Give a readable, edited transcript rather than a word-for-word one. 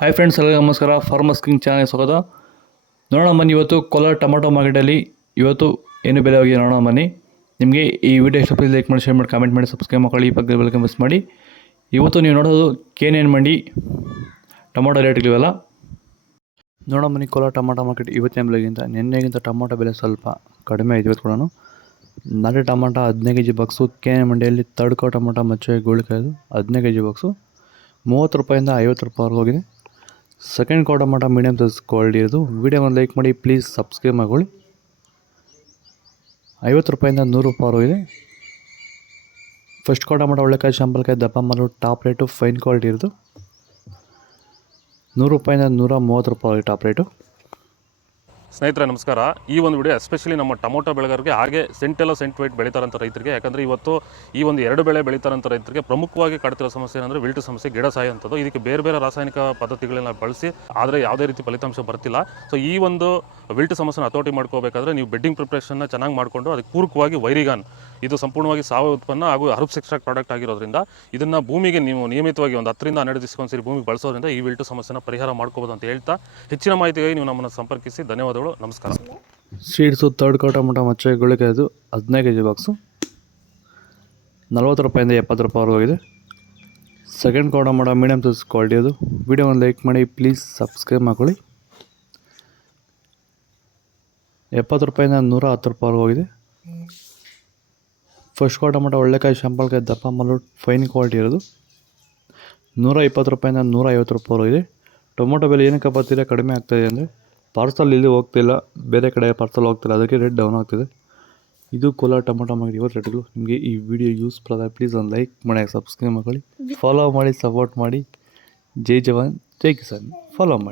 Hi friends, ಎಲ್ಲರಿಗೂ ನಮಸ್ಕಾರ. Farmers king channel ಸ್ವಾಗತ. ನೋಡೋಣ ಬನ್ನಿ, ಇವತ್ತು ಕೋಲಾರ ಟೊಮಾಟೊ ಮಾರ್ಕೆಟಲ್ಲಿ ಇವತ್ತು ಏನು ಬೆಲೆ ಹೋಗಿದೆ ನೋಡೋಣ ಬನ್ನಿ. ನಿಮಗೆ ಈ ವಿಡಿಯೋ ಇಷ್ಟ ಲೈಕ್ ಮಾಡಿ, ಶೇರ್ ಮಾಡಿ, ಕಾಮೆಂಟ್ ಮಾಡಿ, ಸಬ್ಸ್ಕ್ರೈಬ್ ಮಾಡಿ, ಈ ಪಕ್ಕದ ಬೆಲ್ ಮಿಸ್ ಮಾಡಿ. ಇವತ್ತು ನೀವು ನೋಡೋದು KNN ಮಂಡಿ ಟೊಮಾಟೊ ರೇಟ್ಗಳಿವೆಲ್ಲ ನೋಡೋಣ ಬನ್ನಿ. ಕೋಲಾರ ಟೊಮಾಟೊ ಮಾರ್ಕೆಟ್ ಇವತ್ತಿನ ಬೆಲೆಗಿಂತ ನಿನ್ನೆಗಿಂತ ಟೊಮಾಟೊ ಬೆಲೆ ಸ್ವಲ್ಪ ಕಡಿಮೆ ಇದೆ. ಇವತ್ತು ಕೂಡ ನಾಟಿ ಟೊಮಾಟೊ 15 kg ಬಾಕ್ಸು KNN ಮಂಡಿಯಲ್ಲಿ ತಡ್ಕೋ ಟೊಮಾಟೊ ಮಚ್ಚೆ ಗೋಳಿಕಾಯ್ದು 15 kg ಬಾಕ್ಸು 30 ರೂಪಾಯಿಂದ 50 ರೂಪಾಯಿವರೆಗೂ ಹೋಗಿದೆ. ಸೆಕೆಂಡ್ ಕೋ ಟೊಮಾಟೊ ಮೀಡಿಯಮ್ ಸೈಜ್ ಕ್ವಾಲಿಟಿ ಇರೋದು. ವಿಡಿಯೋವನ್ನು ಲೈಕ್ ಮಾಡಿ, ಪ್ಲೀಸ್ ಸಬ್ಸ್ಕ್ರೈಬ್ ಮಾಡ್ಕೊಳ್ಳಿ. 50 ರೂಪಾಯಿಂದ 100 ರೂಪಾಯಿವರೆಗೂ ಇದೆ. ಫಸ್ಟ್ ಕೋ ಟೊಮಾಟೊ ಒಳ್ಳೆಕಾಯಿ ಶಾಂಪಲ್ಕಾಯಿ ದಪ್ಪ ಮಾರು ಟಾಪ್ ರೇಟು ಫೈನ್ ಕ್ವಾಲಿಟಿ ಇರೋದು. 100 ರೂಪಾಯಿಂದ 130 ರೂಪಾಯಿ ಟಾಪ್ ರೇಟು. ಸ್ನೇಹಿತರೆ ನಮಸ್ಕಾರ. ಈ ಒಂದು ವಿಡಿಯೋ ಎಸ್ಪೆಷಲಿ ನಮ್ಮ ಟೊಮೊಟೊ ಬೆಳೆಗಾರರಿಗೆ, ಹಾಗೆ ಸೆಂಟೆಲ್ಲ ಸೆಂಟ್ ವೈಟ್ ಬೆಳೀತಾರಂಥ ರೈತರಿಗೆ. ಯಾಕಂದರೆ ಇವತ್ತು ಈ ಒಂದು 2 ಬೆಳೆ ಬೆಳೀತಾರಂಥ ರೈತರಿಗೆ ಪ್ರಮುಖವಾಗಿ ಕಾಡ್ತಿರೋ ಸಮಸ್ಯೆ ಏನಂದರೆ ವಿಲ್ಟ್ ಸಮಸ್ಯೆ, ಗಿಡ ಸಾಯುವಂಥದ್ದು. ಇದಕ್ಕೆ ಬೇರೆ ಬೇರೆ ರಾಸಾಯನಿಕ ಪದ್ಧತಿಗಳನ್ನ ಬಳಸಿ ಆದರೆ ಯಾವುದೇ ರೀತಿ ಫಲಿತಾಂಶ ಬರ್ತಿಲ್ಲ. ಸೊ ಈ ಒಂದು ವಿಲ್ಟ್ ಸಮಸ್ಯೆನ ಹತೋಟಿ ಮಾಡ್ಕೋಬೇಕಾದ್ರೆ ನೀವು ಬೆಡ್ಡಿಂಗ್ ಪ್ರಿಪ್ರೇಷನ್ನ ಚೆನ್ನಾಗಿ ಮಾಡಿಕೊಂಡು ಅದಕ್ಕೆ ಪೂರಕವಾಗಿ ವೈರಿಗಾನ್, ಇದು ಸಂಪೂರ್ಣವಾಗಿ ಸಾವಯವ ಉತ್ಪನ್ನ ಹಾಗೂ ಹರ್ಬ್ಸ್ ಎಕ್ಸ್ಟ್ರಾಕ್ಟ್ ಪ್ರಾಡಕ್ಟ್ ಆಗಿರೋದ್ರಿಂದ ಇದನ್ನು ಭೂಮಿಗೆ ನೀವು ನಿಯಮಿತವಾಗಿ ಒಂದು 10 ರಿಂದ 12 ದಿವಸಕ್ಕೊಂದ್ಸರಿ ಭೂಮಿಗೆ ಬಳಸೋದ್ರಿಂದ ಈ ವಿಲ್ಟ್ ಸಮಸ್ಯೆನ ಪರಿಹಾರ ಮಾಡ್ಕೋಬೋದು ಅಂತ ಹೇಳ್ತಾ, ಹೆಚ್ಚಿನ ಮಾಹಿತಿಗಾಗಿ ನೀವು ನಮ್ಮನ್ನು ಸಂಪರ್ಕಿಸಿ. ಧನ್ಯವಾದಗಳು, ನಮಸ್ಕಾರ. ಸೀಡ್ಸು ತರ್ಡ್ ಕೋ ಟೊಮಾಟೊ ಮಚ್ಚೆ ಗೋಳಿಕಾಯ್ದು 15 kg ಬಾಕ್ಸು 40 ರೂಪಾಯಿಂದ 70 ರೂಪಾಯಿವರೆಗೂ ಹೋಗಿದೆ. ಸೆಕೆಂಡ್ ಕೋ ಟೊಮಾಟೊ ಮೀಡಿಯಮ್ ಸೈಜ್ ಕ್ವಾಲಿಟಿ ಅದು. ವಿಡಿಯೋವನ್ನು ಲೈಕ್ ಮಾಡಿ, ಪ್ಲೀಸ್ ಸಬ್ಸ್ಕ್ರೈಬ್ ಮಾಡ್ಕೊಳ್ಳಿ. 70 ರೂಪಾಯಿಂದ 110 ರೂಪಾಯಿವರೆಗೂ ಹೋಗಿದೆ. ಫಸ್ಟ್ ಕೋ ಟೊಮಾಟೊ ಒಳ್ಳೆಕಾಯಿ ಶಾಂಪಲ್ಕಾಯಿ ದಪ್ಪ ಮಾಲು ಫೈನ್ ಕ್ವಾಲಿಟಿ ಇರೋದು. 120 ರೂಪಾಯಿಂದ 150 ರೂಪಾಯಿವರೆಗೂ ಇದೆ. ಟೊಮೊಟೊ ಬೆಲೆ ಏನಕ್ಕೆ ಬರ್ತಿಲ್ಲ, ಕಡಿಮೆ ಆಗ್ತಾಯಿದೆ ಅಂದರೆ ಪಾರ್ಸಲ್ ಇಲ್ಲಿ ಹೋಗ್ತಿಲ್ಲ, ಬೇರೆ ಕಡೆ ಪಾರ್ಸಲ್ ಹೋಗ್ತಿಲ್ಲ, ಅದಕ್ಕೆ ರೇಟ್ ಡೌನ್ ಆಗ್ತಿದೆ. ಇದು ಕೋಲಾರ ಟೊಮೊಟೊ ಮಾರ್ಕೆಟ್ ಇವತ್ತು ರೇಟ್ಗಳು. ನಿಮಗೆ ಈ ವಿಡಿಯೋ ಯೂಸ್ಫುಲ್ ಆದರೆ ಪ್ಲೀಸ್ ಒಂದು ಲೈಕ್ ಮಾಡಿ, ಸಬ್ಸ್ಕ್ರೈಬ್ ಮಾಡ್ಕೊಳ್ಳಿ, ಫಾಲೋ ಮಾಡಿ, ಸಪೋರ್ಟ್ ಮಾಡಿ. ಜೈ ಜವಾನ್ ಜೈ ಕಿಸಾನ್. ಫಾಲೋ ಮಾಡಿ.